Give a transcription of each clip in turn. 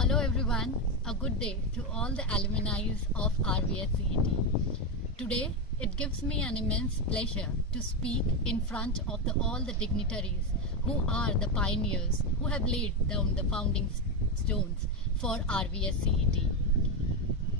Hello everyone, a good day to all the alumni of RVS CET. Today, it gives me an immense pleasure to speak in front of all the dignitaries who are the pioneers who have laid down the founding stones for RVS CET.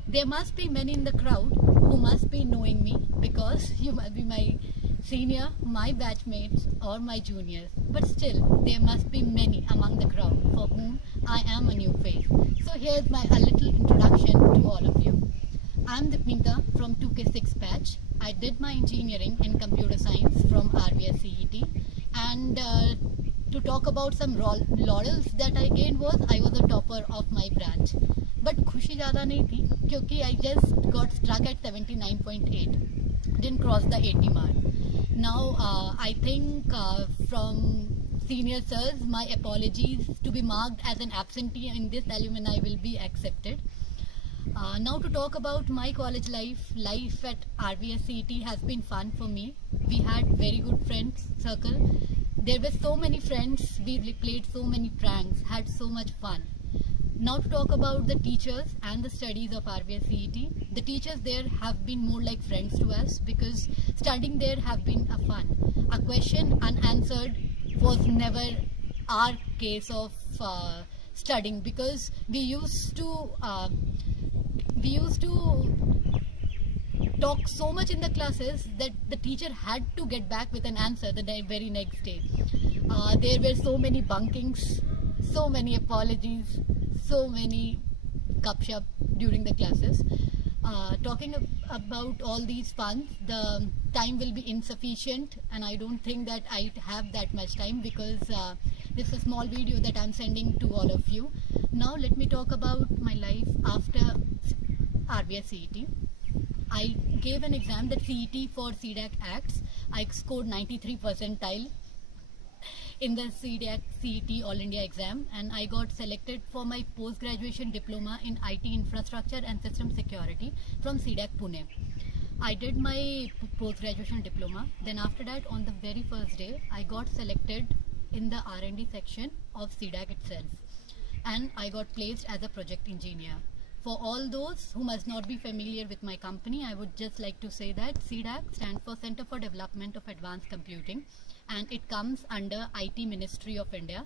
There must be many in the crowd who must be knowing me because you must be my senior, my batchmates or my juniors, but still there must be many among the crowd for whom I am a new face. So here's a little introduction to all of you. I'm Dipnika from 2K6 batch. I did my engineering in computer science from RVS CET, and to talk about some laurels that I gained was I was a topper of my branch. But खुशी ज़्यादा नहीं थी क्योंकि I just got stuck at 79.8, didn't cross the 80 mark. Now I think from senior sirs, my apologies to be marked as an absentee in this alumni will be accepted. Now to talk about my college life at RVS CET has been fun for me. We had very good friends circle. There were so many friends, we played so many pranks, had so much fun. Now to talk about the teachers and the studies of RVS CET. The teachers there have been more like friends to us because studying there have been a fun. A question unanswered was never our case of studying because we used to talk so much in the classes that the teacher had to get back with an answer the very next day. There were so many bunkings, so many apologies, so many gupshup during the classes. Talking about all these funs, the time will be insufficient and I don't think that I have that much time because this is a small video that I'm sending to all of you. Now let me talk about my life after RVS CET. I gave an exam that CET for CDAC Acts. I scored 93 percentile in the CDAC CET All India exam, and I got selected for my post-graduation diploma in IT infrastructure and system security from CDAC Pune. I did my post-graduation diploma. Then after that, on the very first day, I got selected in the R&D section of CDAC itself, and I got placed as a project engineer. For all those who must not be familiar with my company, I would just like to say that CDAC stands for Center for Development of Advanced Computing, and it comes under IT Ministry of India,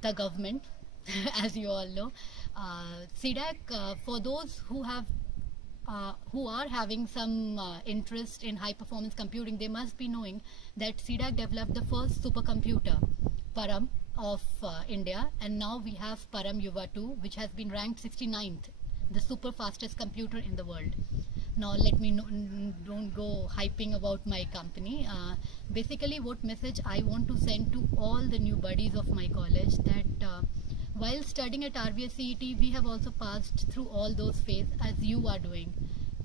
the government, as you all know. CDAC, for those who are having some interest in high performance computing, they must be knowing that CDAC developed the first supercomputer, Param, of India, and now we have Param Yuva 2, which has been ranked 69th, the super fastest computer in the world. Now let me don't go hyping about my company. Basically what message I want to send to all the new buddies of my college, that while studying at RVS CET, we have also passed through all those phases as you are doing.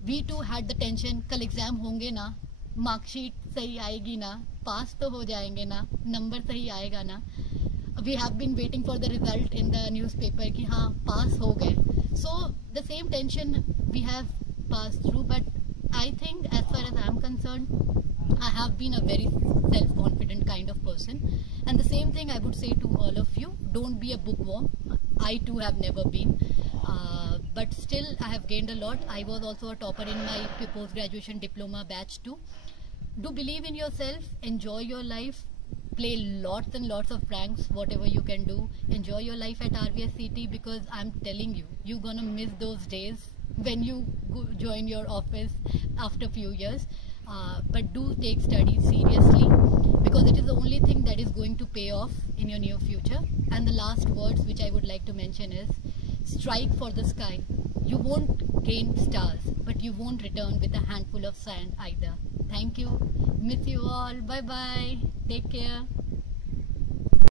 We too had the tension, kal exam honge na, mark sheet sahi aayegi na, pass to ho jayenge na, number sahi aayega na. We have been waiting for the result in the newspaper ki haan pass ho gaye. So the same tension we have passed through, but I think as far as I am concerned, I have been a very self-confident kind of person, and the same thing I would say to all of you, don't be a bookworm. I too have never been, but still I have gained a lot. I was also a topper in my post-graduation diploma batch too. Do believe in yourself, enjoy your life, play lots and lots of pranks, whatever you can do. Enjoy your life at RVS CET because I'm telling you, you're gonna miss those days when you join your office after a few years. But do take studies seriously because it is the only thing that is going to pay off in your near future. And the last words which I would like to mention is, strike for the sky. You won't gain stars, but you won't return with a handful of sand either. Thank you. Miss you all. Bye bye. Take care.